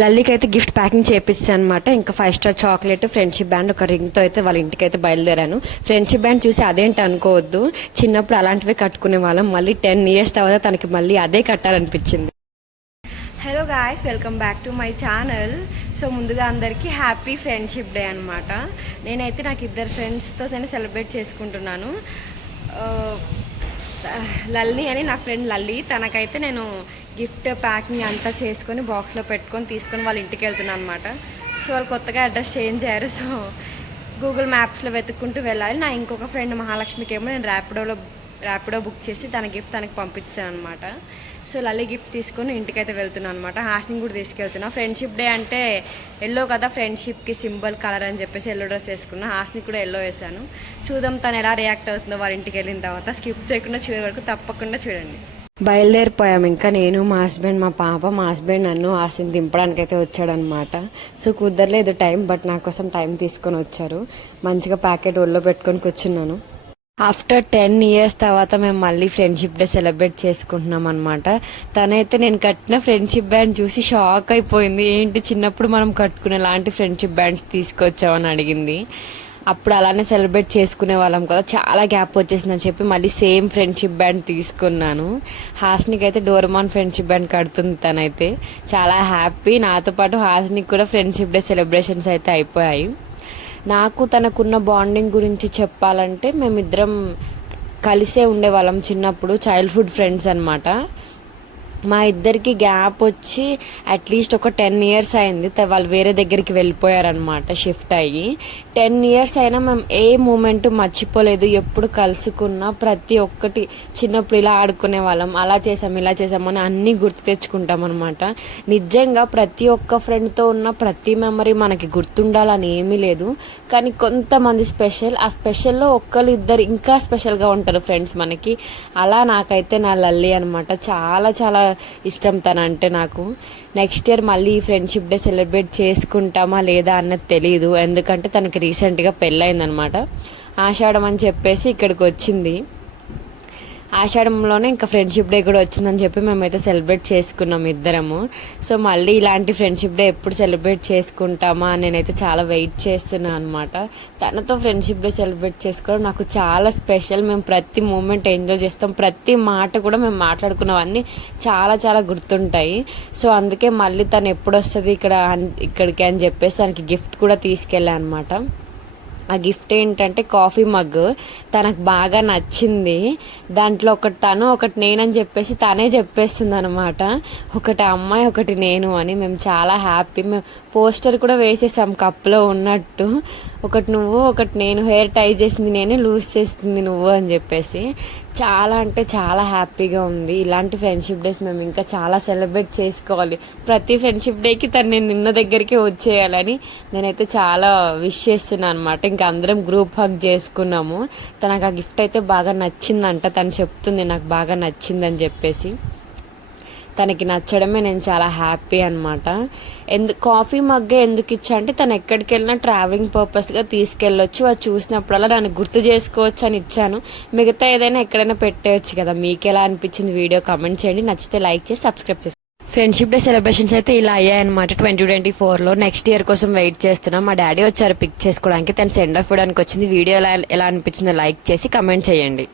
లల్లికి అయితే gift packing చేపిస్తాను అనమాట. ఇంకా 5 స్టార్ చాక్లెట్, ఫ్రెండ్షిప్ బ్యాండ్, ఒక రింగ్తో అయితే వాళ్ళ ఇంటికి అయితే బయలుదేరాను. ఫ్రెండ్షిప్ బ్యాండ్ చూసి అదేంటి అనుకోవద్దు, చిన్నప్పుడు అలాంటివే కట్టుకునే వాళ్ళం. మళ్ళీ 10 ఇయర్స్ తర్వాత తనకి మళ్ళీ అదే కట్టాలనిపించింది. Hello guys, welcome back to my channel. So ముందుగా అందరికీ హ్యాపీ ఫ్రెండ్షిప్ డే అనమాట. నేనైతే నాకు 2 ఫ్రెండ్స్తో నేను సెలబ్రేట్ చేసుకుంటున్నాను. లల్లి అని నా ఫ్రెండ్ లల్లి, తనకైతే నేను గిఫ్ట్ ప్యాకింగ్ అంతా చేసుకొని బాక్స్లో పెట్టుకొని తీసుకొని వాళ్ళ ఇంటికి వెళ్తున్నాను అనమాట. సో వాళ్ళు కొత్తగా అడ్రస్ చేంజ్ అయ్యారు. సో గూగుల్ మ్యాప్స్లో వెతుక్కుంటూ వెళ్ళాలి. నా ఇంకొక ఫ్రెండ్ మహాలక్ష్మికి ఏమో నేను ర్యాపిడో బుక్ చేసి తన గిఫ్ట్ తనకి పంపించాను అనమాట. సో లల్లి గిఫ్ట్ తీసుకొని ఇంటికైతే వెళ్తున్నాను అనమాట. హాస్ని కూడా తీసుకెళ్తున్నా. ఫ్రెండ్షిప్ డే అంటే ఎల్లో కదా, ఫ్రెండ్షిప్కి సింబల్ కలర్ అని చెప్పేసి ఎల్లో డ్రెస్ వేసుకున్నా. హాస్ని కూడా ఎల్లో వేసాను. చూద్దాం తను ఎలా రియాక్ట్ అవుతుందో వాళ్ళ ఇంటికి వెళ్ళిన తర్వాత. స్కిప్ చేయకుండా చివరి వరకు తప్పకుండా చూడండి. బయలుదేరిపోయాము. ఇంకా నేను, మా హస్బెండ్, మా పాప. మా హస్బెండ్ నన్ను హాస్ని దింపడానికి అయితే వచ్చాడనమాట. సో కుదరలేదు టైం, బట్ నా కోసం టైం తీసుకొని వచ్చారు. మంచిగా ప్యాకెట్ ఒళ్ళో పెట్టుకొని కూర్చున్నాను. ఆఫ్టర్ 10 ఇయర్స్ తర్వాత మేము మళ్ళీ ఫ్రెండ్షిప్ డే సెలబ్రేట్ చేసుకుంటున్నాం అనమాట. తనైతే నేను కట్టిన ఫ్రెండ్షిప్ బ్యాండ్ చూసి షాక్ అయిపోయింది. ఏంటి చిన్నప్పుడు మనం కట్టుకునే లాంటి ఫ్రెండ్షిప్ బ్యాండ్స్ తీసుకొచ్చామని అడిగింది. అప్పుడు అలానే సెలబ్రేట్ చేసుకునే వాళ్ళం కదా, చాలా గ్యాప్ వచ్చేసిందని చెప్పి మళ్ళీ సేమ్ ఫ్రెండ్షిప్ బ్యాండ్ తీసుకున్నాను. హాస్నికి అయితే డోరమాన్ ఫ్రెండ్షిప్ బ్యాండ్ కడుతుంది. తనైతే చాలా హ్యాపీ. నాతో పాటు హాస్నికి కూడా ఫ్రెండ్షిప్ డే సెలబ్రేషన్స్ అయితే అయిపోయాయి. నాకు తనకున్న బాండింగ్ గురించి చెప్పాలంటే, మేమిద్దరం కలిసే ఉండేవాళ్ళం చిన్నప్పుడు, చైల్డ్హుడ్ ఫ్రెండ్స్ అనమాట. మా ఇద్దరికి గ్యాప్ వచ్చి అట్లీస్ట్ ఒక 10 ఇయర్స్ అయింది. వాళ్ళు వేరే దగ్గరికి వెళ్ళిపోయారనమాట, షిఫ్ట్ అయ్యి. 10 ఇయర్స్ అయినా మేము ఏ మూమెంట్ మర్చిపోలేదు. ఎప్పుడు కలుసుకున్నా ప్రతి ఒక్కటి, చిన్నప్పుడు ఇలా ఆడుకునే వాళ్ళం, అలా చేసాం ఇలా చేసామని అన్నీ గుర్తు తెచ్చుకుంటాం అనమాట. నిజంగా ప్రతి ఒక్క ఫ్రెండ్తో ఉన్న ప్రతి మెమరీ మనకి గుర్తుండాలని ఏమీ లేదు, కానీ కొంతమంది స్పెషల్. ఆ స్పెషల్లో ఒక్కరు ఇద్దరు ఇంకా స్పెషల్గా ఉంటారు ఫ్రెండ్స్ మనకి. అలా నాకైతే నా లల్లి అనమాట. చాలా చాలా ఇష్టం తనంటే నాకు. నెక్స్ట్ ఇయర్ మళ్ళీ ఫ్రెండ్షిప్ డే సెలబ్రేట్ చేసుకుంటామా లేదా అన్నది తెలియదు, ఎందుకంటే తనకి రీసెంట్గా పెళ్ళయిందనమాట. ఆషాఢం అని చెప్పేసి ఇక్కడికి వచ్చింది. ఆషాఢంలోనే ఇంకా ఫ్రెండ్షిప్ డే కూడా వచ్చిందని చెప్పి మేమైతే సెలబ్రేట్ చేసుకున్నాం ఇద్దరము. సో మళ్ళీ ఇలాంటి ఫ్రెండ్షిప్ డే ఎప్పుడు సెలబ్రేట్ చేసుకుంటామా అని నేనైతే చాలా వెయిట్ చేస్తున్నాను అనమాట. తనతో ఫ్రెండ్షిప్ డే సెలబ్రేట్ చేసుకోవడం నాకు చాలా స్పెషల్. మేము ప్రతి మూమెంట్ ఎంజాయ్ చేస్తాం, ప్రతి మాట కూడా మేము మాట్లాడుకున్నవన్నీ చాలా చాలా గుర్తుంటాయి. సో అందుకే మళ్ళీ తను ఎప్పుడు వస్తుంది ఇక్కడికి అని చెప్పేసి తనకి గిఫ్ట్ కూడా తీసుకెళ్ళాను అనమాట. ఆ గిఫ్ట్ ఏంటంటే కాఫీ మగ్. తనకు బాగా నచ్చింది. దాంట్లో ఒకటి తను ఒకటి నేనని చెప్పేసి తనే చెప్పేస్తుంది అనమాట. ఒకటి అమ్మాయి ఒకటి నేను అని. మేము చాలా హ్యాపీ. మేము పోస్టర్ కూడా వేసేసాం కప్లో ఉన్నట్టు. ఒకటి నువ్వు ఒకటి నేను, హెయిర్ టై చేసింది నేను, లూజ్ చేసింది నువ్వు అని చెప్పేసి. చాలా అంటే చాలా హ్యాపీగా ఉంది. ఇలాంటి ఫ్రెండ్షిప్ డేస్ మేము ఇంకా చాలా సెలబ్రేట్ చేసుకోవాలి. ప్రతి ఫ్రెండ్షిప్ డేకి తను నేను నిన్న దగ్గరికి వచ్చేయాలని నేనైతే చాలా విష్ చేస్తున్నాను అనమాట. ఇంకా అందరం గ్రూప్ హగ్ చేసుకున్నాము. తనకు ఆ గిఫ్ట్ అయితే బాగా నచ్చిందంట. తను చెప్తుంది నాకు బాగా నచ్చిందని చెప్పేసి. తనకి నచ్చడమే నేను చాలా హ్యాపీ అనమాట. కాఫీ మగ్గే ఎందుకు ఇచ్చా అంటే, తను ఎక్కడికి వెళ్ళినా ట్రావెలింగ్ పర్పస్గా తీసుకెళ్ళొచ్చు, అది చూసినప్పుడల్లా దాన్ని గుర్తు చేసుకోవచ్చు అని ఇచ్చాను. మిగతా ఏదైనా ఎక్కడైనా పెట్టేయచ్చు కదా. మీకు ఎలా అనిపించింది వీడియో కామెంట్ చేయండి. నచ్చితే లైక్ చేసి సబ్స్క్రైబ్ చేసి. ఫ్రెండ్షిప్ డే సెలబ్రేషన్స్ అయితే ఇలా అయ్యాయన్నమాట 2024లో. నెక్స్ట్ ఇయర్ కోసం వెయిట్ చేస్తున్నాం. మా డాడీ వచ్చారు పిక్ చేసుకోవడానికి. తను సెండ్ ఆఫ్ ఇవ్వడానికి వచ్చింది. వీడియో ఎలా అనిపించిందో లైక్ చేసి కమెంట్ చేయండి.